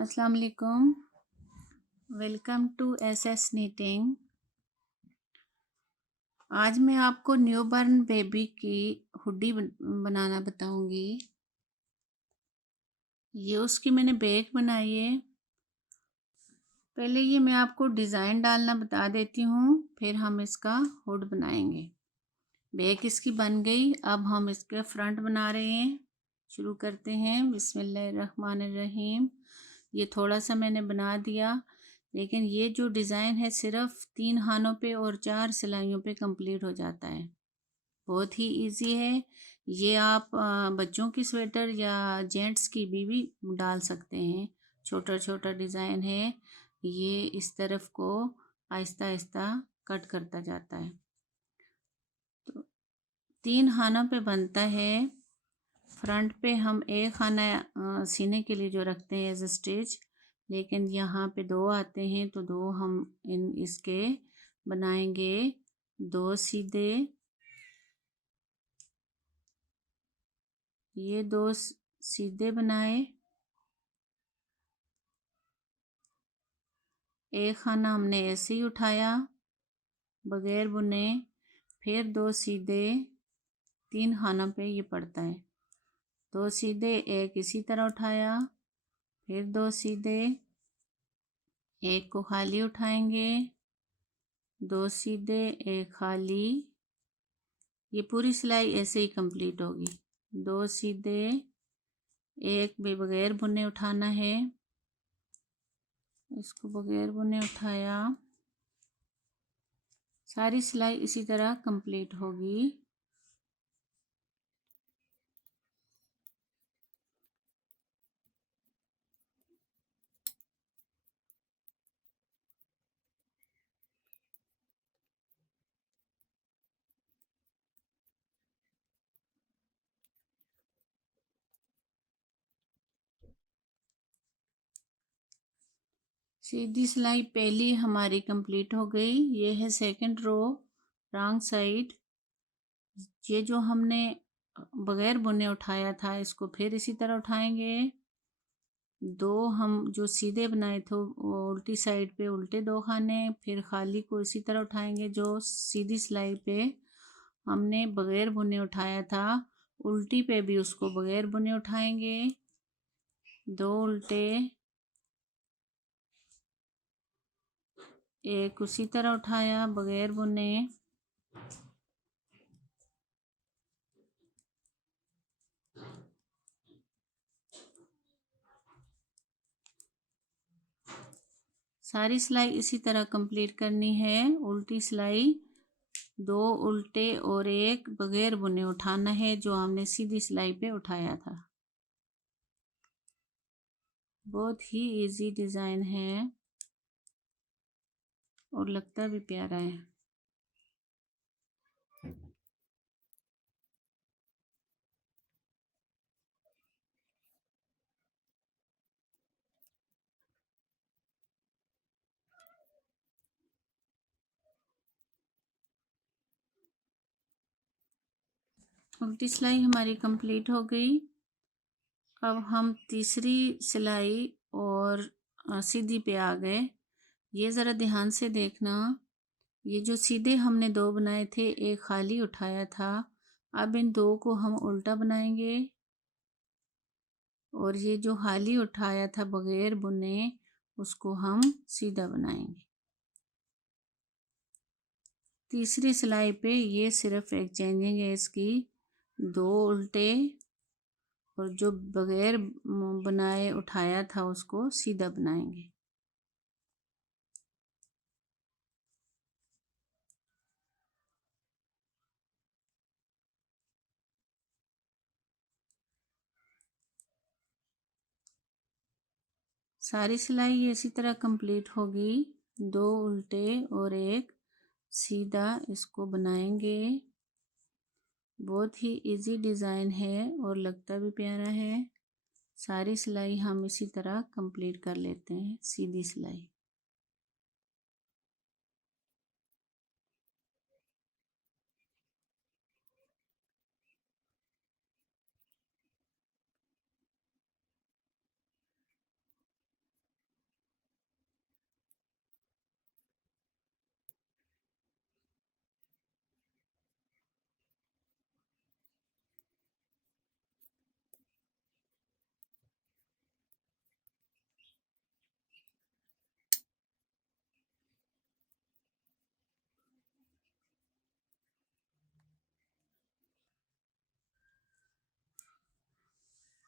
अस्सलाम वालेकुम। Welcome to SS knitting. आज मैं आपको न्यूबॉर्न बेबी की हुडी बनाना बताऊंगी। ये उसकी मैंने बैग बनाई है। पहले ये मैं आपको डिज़ाइन डालना बता देती हूँ, फिर हम इसका हुड बनाएंगे। बैग इसकी बन गई। अब हम इसके फ्रंट बना रहे हैं। शुरू करते हैं। बिस्मिल्लाहिर्रहमानिर्रहीम। ये थोड़ा सा मैंने बना दिया, लेकिन ये जो डिज़ाइन है सिर्फ 3 खानों पे और 4 सिलाइयों पे कंप्लीट हो जाता है। बहुत ही इजी है। ये आप बच्चों की स्वेटर या जेंट्स की भी डाल सकते हैं। छोटा छोटा डिज़ाइन है। ये इस तरफ को आहिस्ता आहिस्ता कट करता जाता है। तो 3 खानों पे बनता है। फ्रंट पे हम एक खाना सीने के लिए जो रखते हैं एज स्टिच, लेकिन यहाँ पे 2 आते हैं तो 2 हम इसके बनाएंगे। 2 सीधे, ये 2 सीधे बनाए। एक खाना हमने ऐसे ही उठाया बगैर बुने, फिर 2 सीधे। 3 खानों पे ये पड़ता है। 2 सीधे, एक इसी तरह उठाया, फिर 2 सीधे, एक को खाली उठाएंगे, 2 सीधे, एक खाली। ये पूरी सिलाई ऐसे ही कंप्लीट होगी। 2 सीधे, एक भी बगैर बुने उठाना है। इसको बगैर बुने उठाया। सारी सिलाई इसी तरह कंप्लीट होगी। सीधी सिलाई पहली हमारी कंप्लीट हो गई। ये है सेकंड रो, रॉन्ग साइड। ये जो हमने बगैर बुने उठाया था, इसको फिर इसी तरह उठाएंगे। 2 हम जो सीधे बनाए थे उल्टी साइड पे उल्टे 2 खाने, फिर खाली को इसी तरह उठाएंगे। जो सीधी सिलाई पे हमने बगैर बुने उठाया था, उल्टी पे भी उसको बगैर बुने उठाएंगे। 2 उल्टे, एक उसी तरह उठाया बगैर बुने। सारी सिलाई इसी तरह कंप्लीट करनी है। उल्टी सिलाई 2 उल्टे और एक बगैर बुने उठाना है, जो हमने सीधी सिलाई पे उठाया था। बहुत ही इजी डिज़ाइन है और लगता भी प्यारा है। उल्टी सिलाई हमारी कंप्लीट हो गई। अब हम तीसरी सिलाई और सीधी पे आ गए। ये ज़रा ध्यान से देखना। ये जो सीधे हमने 2 बनाए थे, एक खाली उठाया था। अब इन 2 को हम उल्टा बनाएंगे और ये जो खाली उठाया था बगैर बुने, उसको हम सीधा बनाएंगे। तीसरी सिलाई पे ये सिर्फ एक चेंजिंग है इसकी। 2 उल्टे और जो बगैर बनाए उठाया था उसको सीधा बनाएंगे। सारी सिलाई ये इसी तरह कंप्लीट होगी। 2 उल्टे और एक सीधा, इसको बनाएंगे। बहुत ही इजी डिज़ाइन है और लगता भी प्यारा है। सारी सिलाई हम इसी तरह कंप्लीट कर लेते हैं, सीधी सिलाई।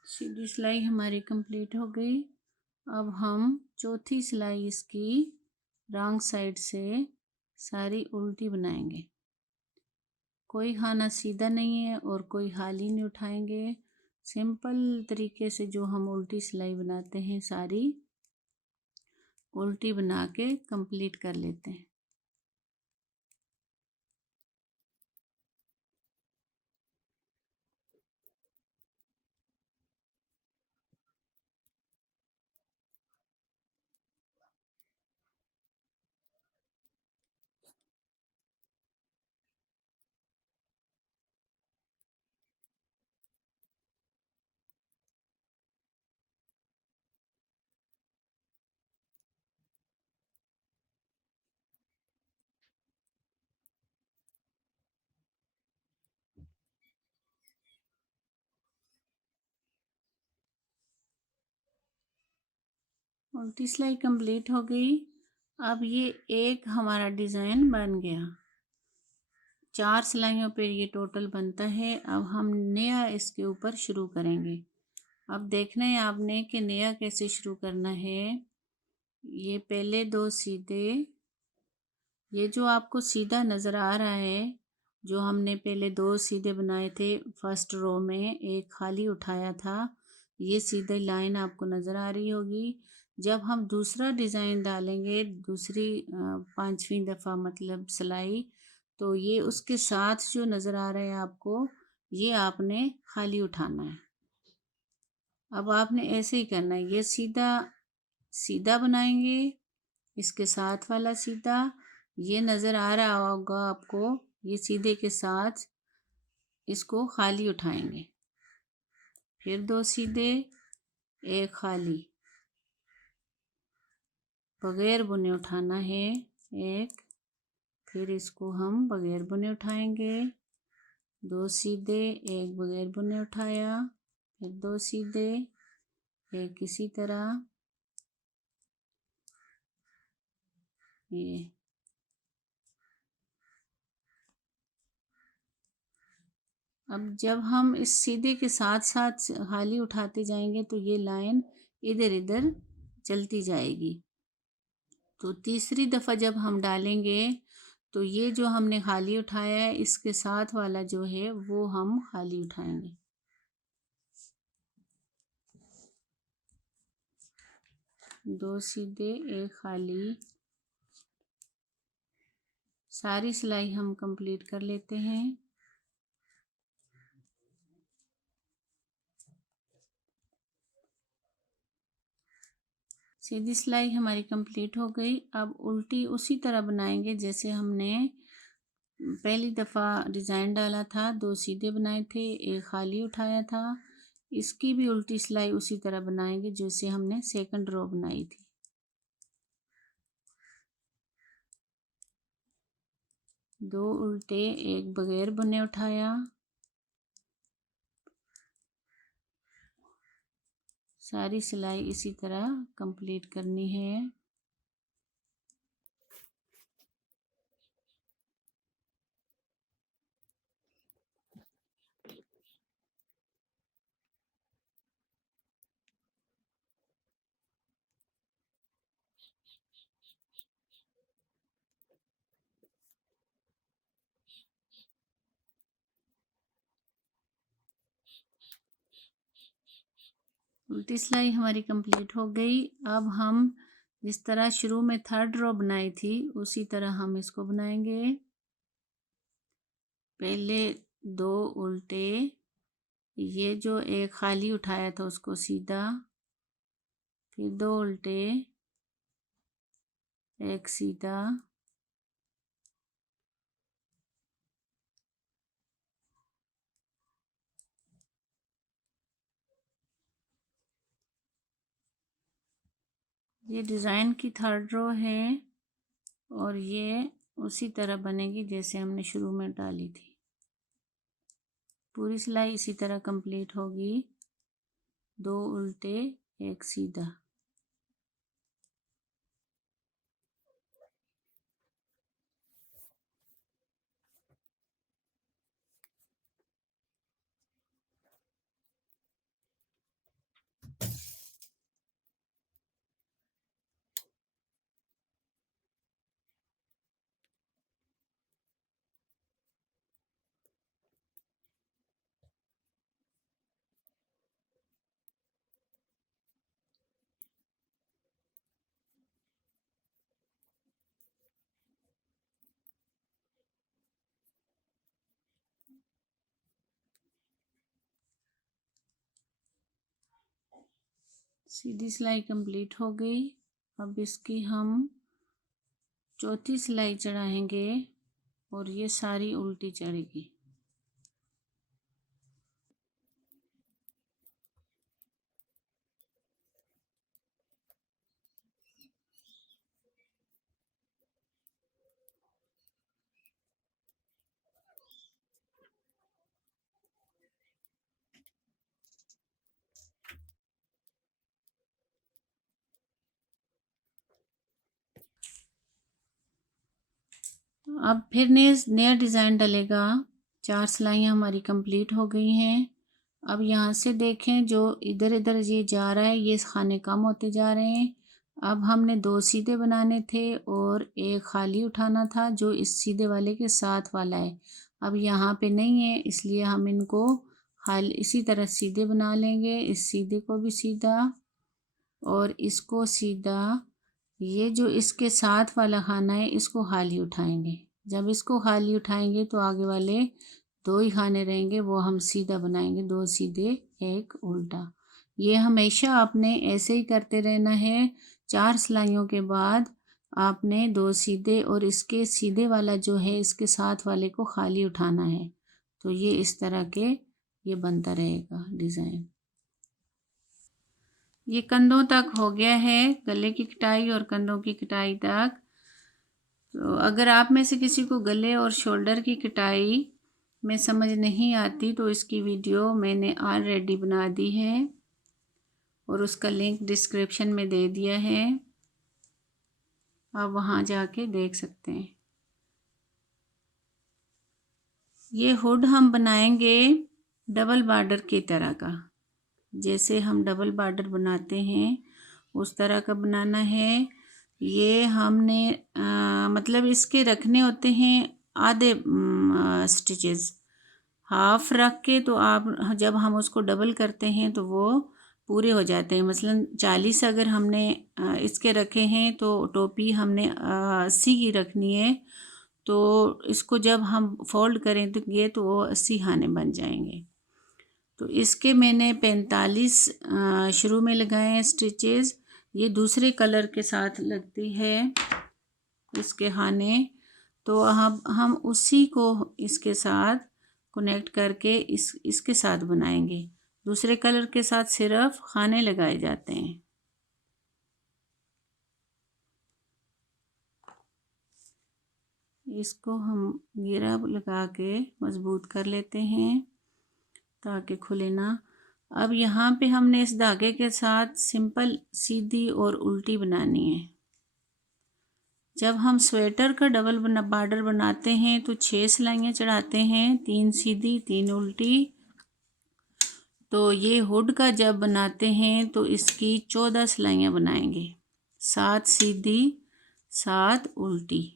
सीधी सिलाई हमारी कंप्लीट हो गई। अब हम चौथी सिलाई इसकी रॉन्ग साइड से सारी उल्टी बनाएंगे। कोई खाना सीधा नहीं है और कोई हाली नहीं उठाएंगे। सिंपल तरीके से जो हम उल्टी सिलाई बनाते हैं सारी उल्टी बना के कंप्लीट कर लेते हैं। उल्टी सिलाई कंप्लीट हो गई। अब ये एक हमारा डिज़ाइन बन गया। 4 सिलाइयों पे ये टोटल बनता है। अब हम नया इसके ऊपर शुरू करेंगे। अब देखना है आपने कि नया कैसे शुरू करना है। ये पहले 2 सीधे, ये जो आपको सीधा नज़र आ रहा है, जो हमने पहले 2 सीधे बनाए थे फर्स्ट रो में, एक खाली उठाया था, ये सीधी लाइन आपको नज़र आ रही होगी। जब हम दूसरा डिज़ाइन डालेंगे दूसरी 5वीं दफ़ा मतलब सिलाई, तो ये उसके साथ जो नज़र आ रहा है आपको, ये आपने खाली उठाना है। अब आपने ऐसे ही करना है, ये सीधा सीधा बनाएंगे, इसके साथ वाला सीधा, ये नज़र आ रहा होगा आपको, ये सीधे के साथ इसको खाली उठाएंगे, फिर 2 सीधे, एक खाली, बगैर बुने उठाना है एक, फिर इसको हम बगैर बुने उठाएंगे, 2 सीधे, एक बगैर बुने उठाया, फिर 2 सीधे, एक इसी तरह, ये अब जब हम इस सीधे के साथ साथ खाली उठाते जाएंगे तो ये लाइन इधर इधर चलती जाएगी। तो तीसरी दफ़ा जब हम डालेंगे तो ये जो हमने खाली उठाया है इसके साथ वाला जो है वो हम खाली उठाएंगे। दो सीधे, एक खाली, सारी सिलाई हम कंप्लीट कर लेते हैं। सीधी सिलाई हमारी कंप्लीट हो गई। अब उल्टी उसी तरह बनाएंगे जैसे हमने पहली दफ़ा डिज़ाइन डाला था, 2 सीधे बनाए थे, एक खाली उठाया था। इसकी भी उल्टी सिलाई उसी तरह बनाएंगे जैसे हमने सेकंड रो बनाई थी। दो उल्टे, एक बगैर बुने उठाया, सारी सिलाई इसी तरह कंप्लीट करनी है। उल्टी सिलाई हमारी कंप्लीट हो गई। अब हम जिस तरह शुरू में थर्ड रो बनाई थी उसी तरह हम इसको बनाएंगे। पहले 2 उल्टे, ये जो एक खाली उठाया था उसको सीधा, फिर 2 उल्टे, एक सीधा, ये डिज़ाइन की थर्ड रो है और ये उसी तरह बनेगी जैसे हमने शुरू में डाली थी। पूरी सिलाई इसी तरह कंप्लीट होगी। 2 उल्टे, एक सीधा, सीधी सिलाई कंप्लीट हो गई। अब इसकी हम चौथी सिलाई चढ़ाएंगे और ये सारी उल्टी चढ़ेगी। अब फिर नया डिज़ाइन डलेगा। 4 सिलाइयाँ हमारी कंप्लीट हो गई हैं। अब यहाँ से देखें, जो इधर इधर ये जा रहा है, ये खाने कम होते जा रहे हैं। अब हमने 2 सीधे बनाने थे और एक खाली उठाना था, जो इस सीधे वाले के साथ वाला है। अब यहाँ पे नहीं है, इसलिए हम इनको खाली इसी तरह सीधे बना लेंगे। इस सीधे को भी सीधा और इसको सीधा। ये जो इसके साथ वाला खाना है, इसको खाली उठाएंगे। जब इसको खाली उठाएंगे तो आगे वाले 2 ही खाने रहेंगे, वो हम सीधा बनाएंगे। 2 सीधे 1 उल्टा। ये हमेशा आपने ऐसे ही करते रहना है। 4 सिलाइयों के बाद आपने 2 सीधे और इसके सीधे वाला जो है, इसके साथ वाले को खाली उठाना है। तो ये इस तरह के ये बनता रहेगा डिज़ाइन। ये कंधों तक हो गया है, गले की कटाई और कंधों की कटाई तक। तो अगर आप में से किसी को गले और शोल्डर की कटाई में समझ नहीं आती तो इसकी वीडियो मैंने ऑलरेडी बना दी है और उसका लिंक डिस्क्रिप्शन में दे दिया है, आप वहाँ जाके देख सकते हैं। ये हुड हम बनाएंगे डबल बॉर्डर की तरह का। जैसे हम डबल बॉर्डर बनाते हैं उस तरह का बनाना है। ये हमने मतलब इसके रखने होते हैं आधे स्टिचेस। हाफ रख के तो आप जब हम उसको डबल करते हैं तो वो पूरे हो जाते हैं। मसलन 40 अगर हमने इसके रखे हैं तो टोपी हमने 80 की रखनी है। तो इसको जब हम फोल्ड करेंगे तो वो 80 खाने बन जाएंगे। तो इसके मैंने 45 शुरू में लगाए हैं स्टिचेस। ये दूसरे कलर के साथ लगती है इसके खाने। तो हम उसी को इसके साथ कनेक्ट करके इसके साथ बनाएंगे। दूसरे कलर के साथ सिर्फ खाने लगाए जाते हैं। इसको हम घेरा लगा के मजबूत कर लेते हैं ताकि खुले ना। अब यहाँ पे हमने इस धागे के साथ सिंपल सीधी और उल्टी बनानी है। जब हम स्वेटर का डबल बॉर्डर बनाते हैं तो 6 सिलाइयाँ चढ़ाते हैं, 3 सीधी 3 उल्टी। तो ये हुड का जब बनाते हैं तो इसकी 14 सिलाइयाँ बनाएंगे, 7 सीधी 7 उल्टी।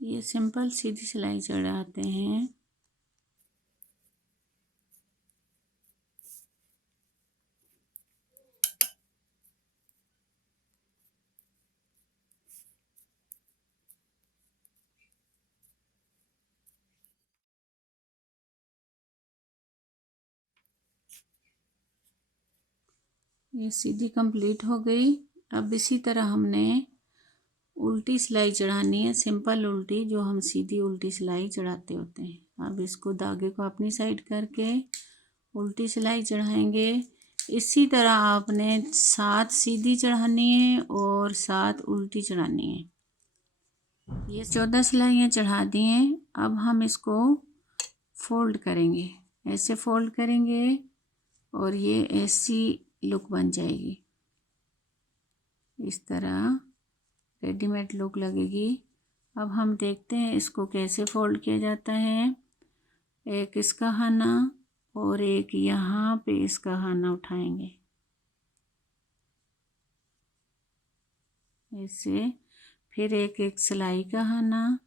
ये सिंपल सीधी सिलाई चढ़ाते हैं। ये सीधी कंप्लीट हो गई। अब इसी तरह हमने उल्टी सिलाई चढ़ानी है, सिंपल उल्टी, जो हम सीधी उल्टी सिलाई चढ़ाते होते हैं। अब इसको धागे को अपनी साइड करके उल्टी सिलाई चढ़ाएंगे। इसी तरह आपने 7 सीधी चढ़ानी है और 7 उल्टी चढ़ानी है। ये 14 सिलाइयाँ चढ़ा दी हैं। अब हम इसको फोल्ड करेंगे, ऐसे फोल्ड करेंगे और ये ऐसी लुक बन जाएगी। इस तरह रेडीमेड लुक लगेगी। अब हम देखते हैं इसको कैसे फोल्ड किया जाता है। एक इसका खाना और एक यहाँ पे इसका खाना उठाएंगे ऐसे, फिर एक एक सिलाई का खाना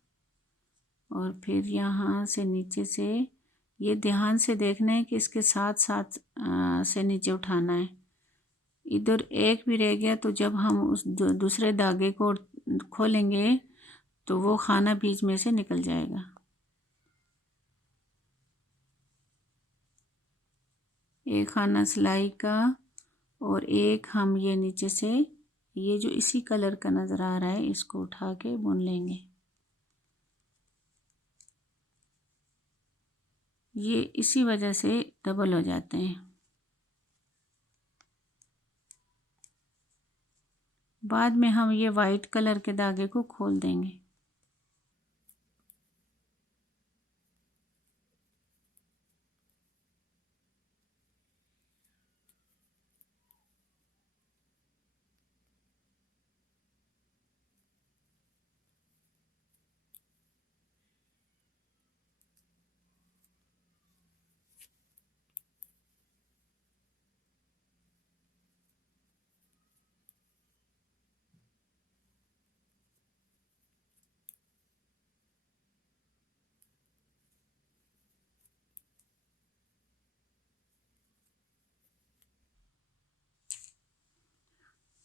और फिर यहाँ से नीचे से ये ध्यान से देखना है कि इसके साथ साथ से नीचे उठाना है। इधर एक भी रह गया तो जब हम उस दूसरे धागे को खोलेंगे तो वो खाना बीच में से निकल जाएगा। एक खाना सिलाई का और एक हम ये नीचे से ये जो इसी कलर का नज़र आ रहा है इसको उठा के बुन लेंगे। ये इसी वजह से डबल हो जाते हैं। बाद में हम ये वाइट कलर के धागे को खोल देंगे।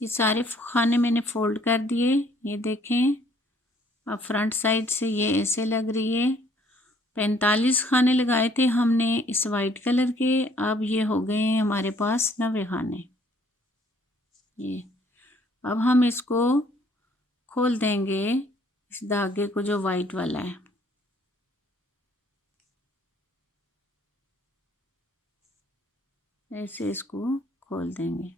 ये सारे खाने मैंने फोल्ड कर दिए। ये देखें, अब फ्रंट साइड से ये ऐसे लग रही है। 45 खाने लगाए थे हमने इस वाइट कलर के, अब ये हो गए हैं हमारे पास 90 खाने। ये अब हम इसको खोल देंगे, इस धागे को जो वाइट वाला है। ऐसे इसको खोल देंगे।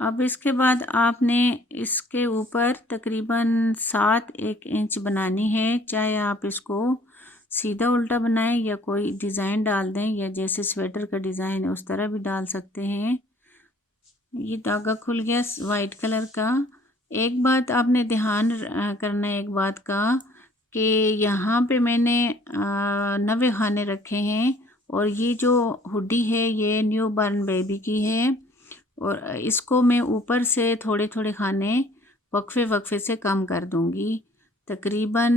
अब इसके बाद आपने इसके ऊपर तकरीबन 7-1 इंच बनानी है। चाहे आप इसको सीधा उल्टा बनाएं या कोई डिज़ाइन डाल दें, या जैसे स्वेटर का डिज़ाइन है उस तरह भी डाल सकते हैं। ये धागा खुल गया वाइट कलर का। एक बात आपने ध्यान करना है एक बात का, कि यहाँ पे मैंने 90 खाने रखे हैं और ये जो हुडी है ये न्यू बॉर्न बेबी की है, और इसको मैं ऊपर से थोड़े थोड़े खाने वक्फे वक्फे से कम कर दूंगी। तकरीबन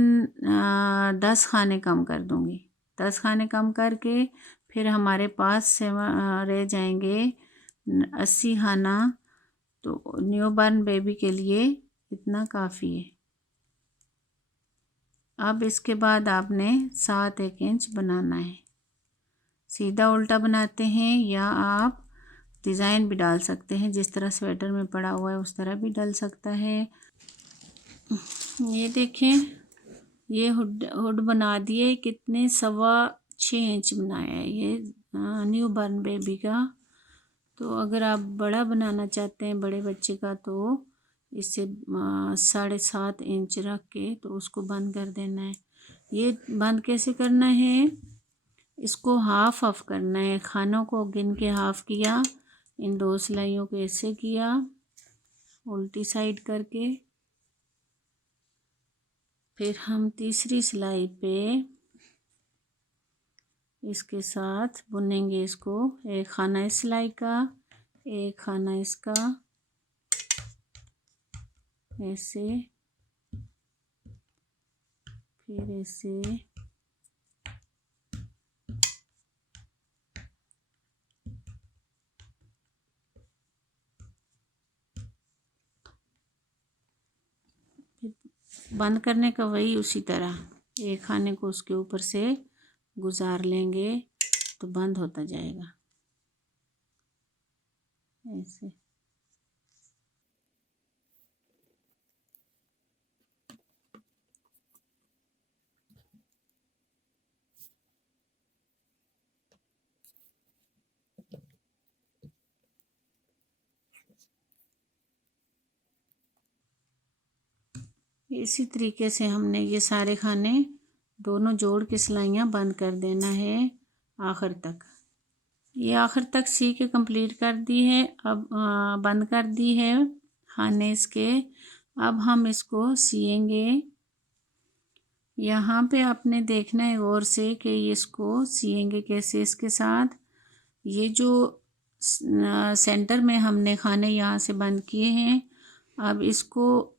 10 खाने कम कर दूंगी। 10 खाने कम करके फिर हमारे पास से रह जाएंगे 80 खाना। तो न्यू बॉर्न बेबी के लिए इतना काफ़ी है। अब इसके बाद आपने 7-1 इंच बनाना है। सीधा उल्टा बनाते हैं या आप डिज़ाइन भी डाल सकते हैं, जिस तरह स्वेटर में पड़ा हुआ है उस तरह भी डल सकता है। ये देखें, ये हुड बना दिए। कितने 6.25 इंच बनाया है ये न्यू बॉर्न बेबी का। तो अगर आप बड़ा बनाना चाहते हैं बड़े बच्चे का, तो इससे 7.5 इंच रख के तो उसको बंद कर देना है। ये बंद कैसे करना है, इसको हाफ हाफ करना है। खानों को गिन के हाफ किया, इन 2 सिलाइयों को ऐसे किया उल्टी साइड करके, फिर हम तीसरी सिलाई पे इसके साथ बुनेंगे इसको। एक खाना इस सिलाई का, एक खाना इसका, ऐसे, फिर ऐसे, बंद करने का वही उसी तरह एक खाने को उसके ऊपर से गुजार लेंगे तो बंद होता जाएगा ऐसे। इसी तरीके से हमने ये सारे खाने दोनों जोड़ के सिलाइयाँ बंद कर देना है आखिर तक। ये आखिर तक सी के कंप्लीट कर दी है। अब बंद कर दी है खाने इसके। अब हम इसको सिएंगे। यहाँ पे आपने देखना है गौर से कि इसको सिएंगे कैसे। इसके साथ ये जो सेंटर में हमने खाने यहाँ से बंद किए हैं, अब इसको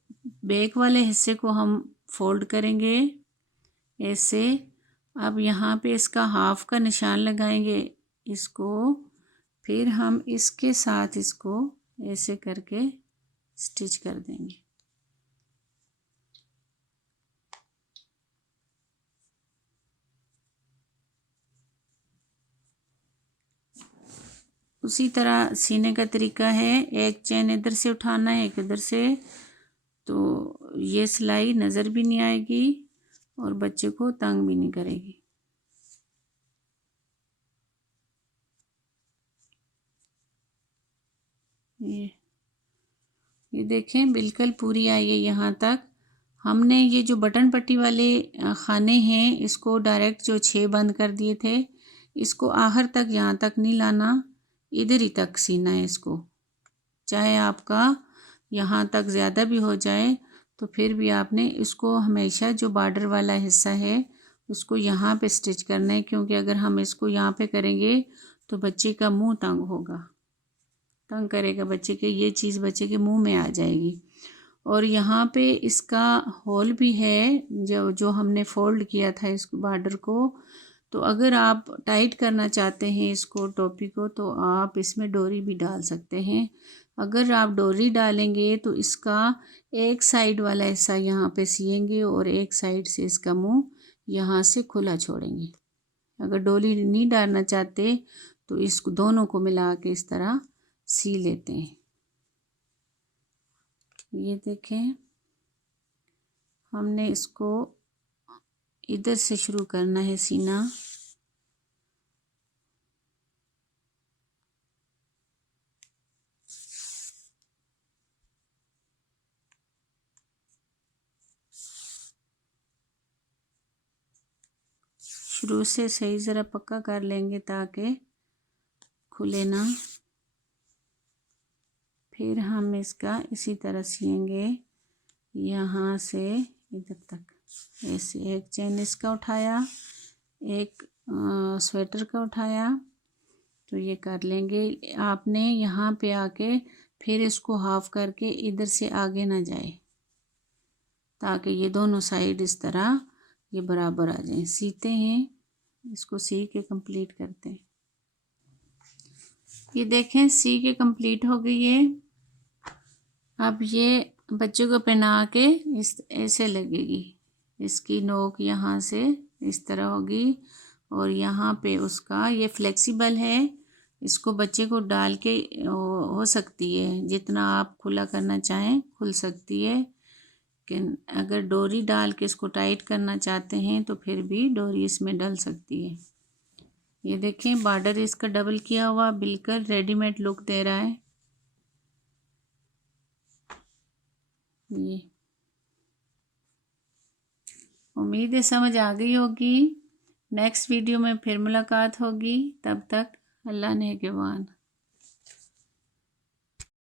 बैक वाले हिस्से को हम फोल्ड करेंगे ऐसे। अब यहाँ पे इसका हाफ का निशान लगाएंगे इसको, फिर हम इसके साथ इसको ऐसे करके स्टिच कर देंगे। उसी तरह सीने का तरीका है, एक चैन इधर से उठाना है एक इधर से, तो ये सिलाई नज़र भी नहीं आएगी और बच्चे को तंग भी नहीं करेगी। ये देखें बिल्कुल पूरी आई है यहाँ तक। हमने ये जो बटन पट्टी वाले खाने हैं इसको डायरेक्ट जो 6 बंद कर दिए थे, इसको आखिर तक यहाँ तक नहीं लाना, इधर ही तक सीना है इसको। चाहे आपका यहाँ तक ज़्यादा भी हो जाए तो फिर भी आपने इसको हमेशा जो बॉर्डर वाला हिस्सा है उसको यहाँ पे स्टिच करना है, क्योंकि अगर हम इसको यहाँ पे करेंगे तो बच्चे का मुंह तंग होगा, तंग करेगा बच्चे के, ये चीज़ बच्चे के मुंह में आ जाएगी। और यहाँ पे इसका होल भी है जो हमने फोल्ड किया था इस बॉर्डर को, तो अगर आप टाइट करना चाहते हैं इसको टोपी को तो आप इसमें डोरी भी डाल सकते हैं। अगर आप डोरी डालेंगे तो इसका एक साइड वाला हिस्सा यहाँ पे सिएंगे और एक साइड से इसका मुंह यहाँ से खुला छोड़ेंगे। अगर डोरी नहीं डालना चाहते तो इसको दोनों को मिला के इस तरह सी लेते हैं। ये देखें हमने इसको इधर से शुरू करना है सीना। शुरू से सही ज़रा पक्का कर लेंगे ताकि खुले ना। फिर हम इसका इसी तरह सिएंगे यहाँ से इधर तक। ऐसे एक चैन इसका उठाया, एक स्वेटर का उठाया, तो ये कर लेंगे। आपने यहाँ पे आके फिर इसको हाफ करके इधर से आगे ना जाए ताकि ये दोनों साइड इस तरह ये बराबर आ जाए। सीते हैं इसको, सी के कंप्लीट करते हैं। ये देखें सी के कंप्लीट हो गई है। अब ये बच्चों को पहना के इस ऐसे लगेगी, इसकी नोक यहाँ से इस तरह होगी और यहाँ पे उसका ये फ्लेक्सिबल है, इसको बच्चे को डाल के हो सकती है, जितना आप खुला करना चाहें खुल सकती है। कि अगर डोरी डाल के इसको टाइट करना चाहते हैं तो फिर भी डोरी इसमें डल सकती है। ये देखें बॉर्डर इसका डबल किया हुआ बिल्कुल रेडीमेड लुक दे रहा है। ये उम्मीद है समझ आ गई होगी। नेक्स्ट वीडियो में फिर मुलाकात होगी, तब तक अल्लाह नेगेबान।